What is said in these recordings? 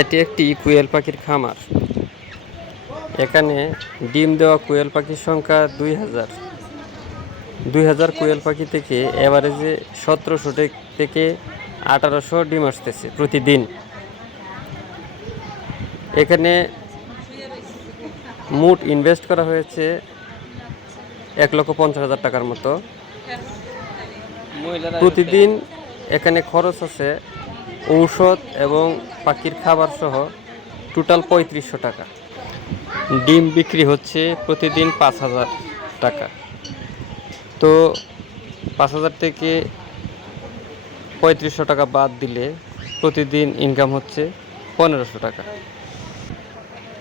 এটি একটি কুয়েল পাখির খামার। এখানে ডিম দেওয়া কুয়েল পাখির সংখ্যা দুই হাজার। দুই হাজার কুয়েল পাখি থেকে এভারেজে সতেরোশো থেকে আঠারোশো ডিম আসতেছে প্রতিদিন। এখানে মোট ইনভেস্ট করা হয়েছে এক লক্ষ পঞ্চাশ হাজার টাকার মতো। প্রতিদিন এখানে খরচ আছে ঔষধ এবং পাখির খাবার সহ টোটাল পঁয়ত্রিশশো টাকা। ডিম বিক্রি হচ্ছে প্রতিদিন পাঁচ হাজার টাকা। তো পাঁচ হাজার থেকে পঁয়ত্রিশশো টাকা বাদ দিলে প্রতিদিন ইনকাম হচ্ছে পনেরোশো টাকা।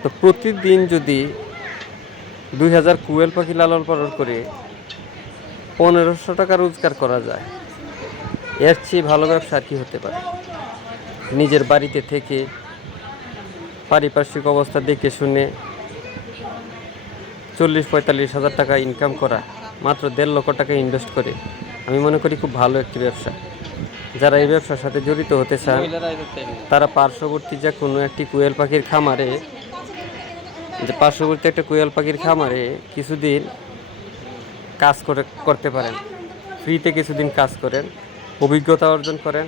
তো প্রতিদিন যদি দুই হাজার কুয়েল পাখি লালন পালন করে পনেরোশো টাকা রোজগার করা যায়, এর চেয়ে ভালো ব্যবসা কি হতে পারে? নিজের বাড়িতে থেকে পারিপার্শ্বিক অবস্থা দেখে শুনে চল্লিশ পঁয়তাল্লিশ হাজার টাকা ইনকাম করা, মাত্র দেড় লক্ষ টাকা ইনভেস্ট করে। আমি মনে করি খুব ভালো একটি ব্যবসা। যারা এই ব্যবসার সাথে জড়িত হতে চান, তারা পার্শ্ববর্তী যে কোনো একটি কুয়েল পাখির খামারে, যে পার্শ্ববর্তী একটা কুয়েল পাখির খামারে কিছুদিন কাজ করে, করতে পারেন। ফ্রিতে কিছুদিন কাজ করেন, অভিজ্ঞতা অর্জন করেন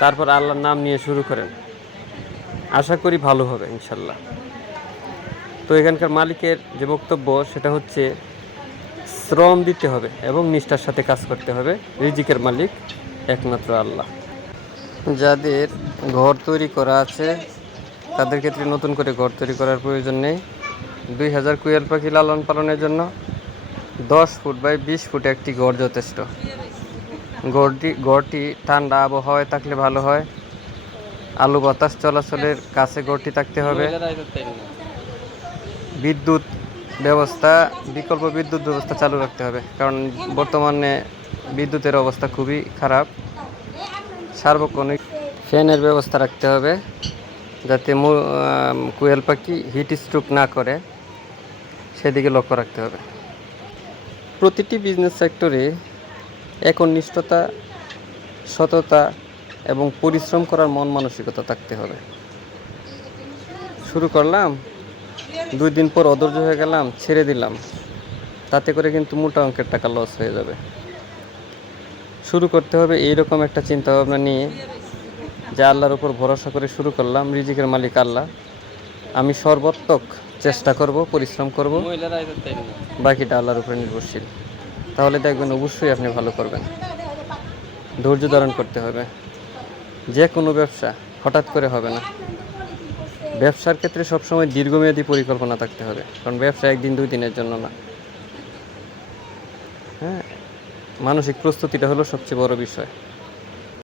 তারপর আল্লাহর নাম নিয়ে শুরু করেন। আশা করি ভালো হবে, ইনশাল্লাহ। তো এখানকার মালিকের যে বক্তব্য, সেটা হচ্ছে শ্রম দিতে হবে এবং নিষ্ঠার সাথে কাজ করতে হবে। রিজিকের মালিক একমাত্র আল্লাহ। যাদের ঘর তৈরি করা আছে, তাদের ক্ষেত্রে নতুন করে ঘর তৈরি করার প্রয়োজন নেই। দুই হাজার কুয়েল পাখি লালন পালনের জন্য দশ ফুট বাই বিশ ফুট একটি ঘর যথেষ্ট। গড়টি গড়টি ঠান্ডা আবহাওয়ায় থাকলে ভালো হয়। আলু বাতাস চলাচলের কাছে গড়টি থাকতে হবে। বিদ্যুৎ ব্যবস্থা বিকল্প বিদ্যুৎ ব্যবস্থা চালু রাখতে হবে। কারণ বর্তমানে বিদ্যুতের অবস্থা খুবই খারাপ। সার্বক্ষণিক ফ্যানের ব্যবস্থা রাখতে হবে যাতে আম, পাখি হিট স্ট্রোক না করে। সেদিকে লক্ষ্য রাখতে হবে। প্রতিটি বিজনেস সেক্টরে একনিষ্ঠতা সততা এবং পরিশ্রম করার মন মানসিকতা থাকতে হবে। শুরু করলাম দুই দিন পর অধৈর্য হয়ে গেলাম ছেড়ে দিলাম। তাতে করে কিন্তু মোটা অঙ্কের টাকা লস হয়ে যাবে। শুরু করতে হবে এইরকম একটা চিন্তা ভাবনা নিয়ে যে আল্লাহর উপর ভরসা করে শুরু করলাম রিজিকের মালিক আল্লাহ। আমি সর্বাত্মক চেষ্টা করব পরিশ্রম করব। বাকিটা আল্লাহর উপরে নির্ভরশীল। তাহলে দেখবেন অবশ্যই আপনি ভালো করবেন। ধৈর্য ধারণ করতে হবে। যে কোনো ব্যবসা হঠাৎ করে হবে না। ব্যবসার ক্ষেত্রে সবসময় দীর্ঘমেয়াদী পরিকল্পনা থাকতে হবে। কারণ ব্যবসা একদিন দুই দিনের জন্য না। হ্যাঁ? মানসিক প্রস্তুতিটা হলো সবচেয়ে বড় বিষয়।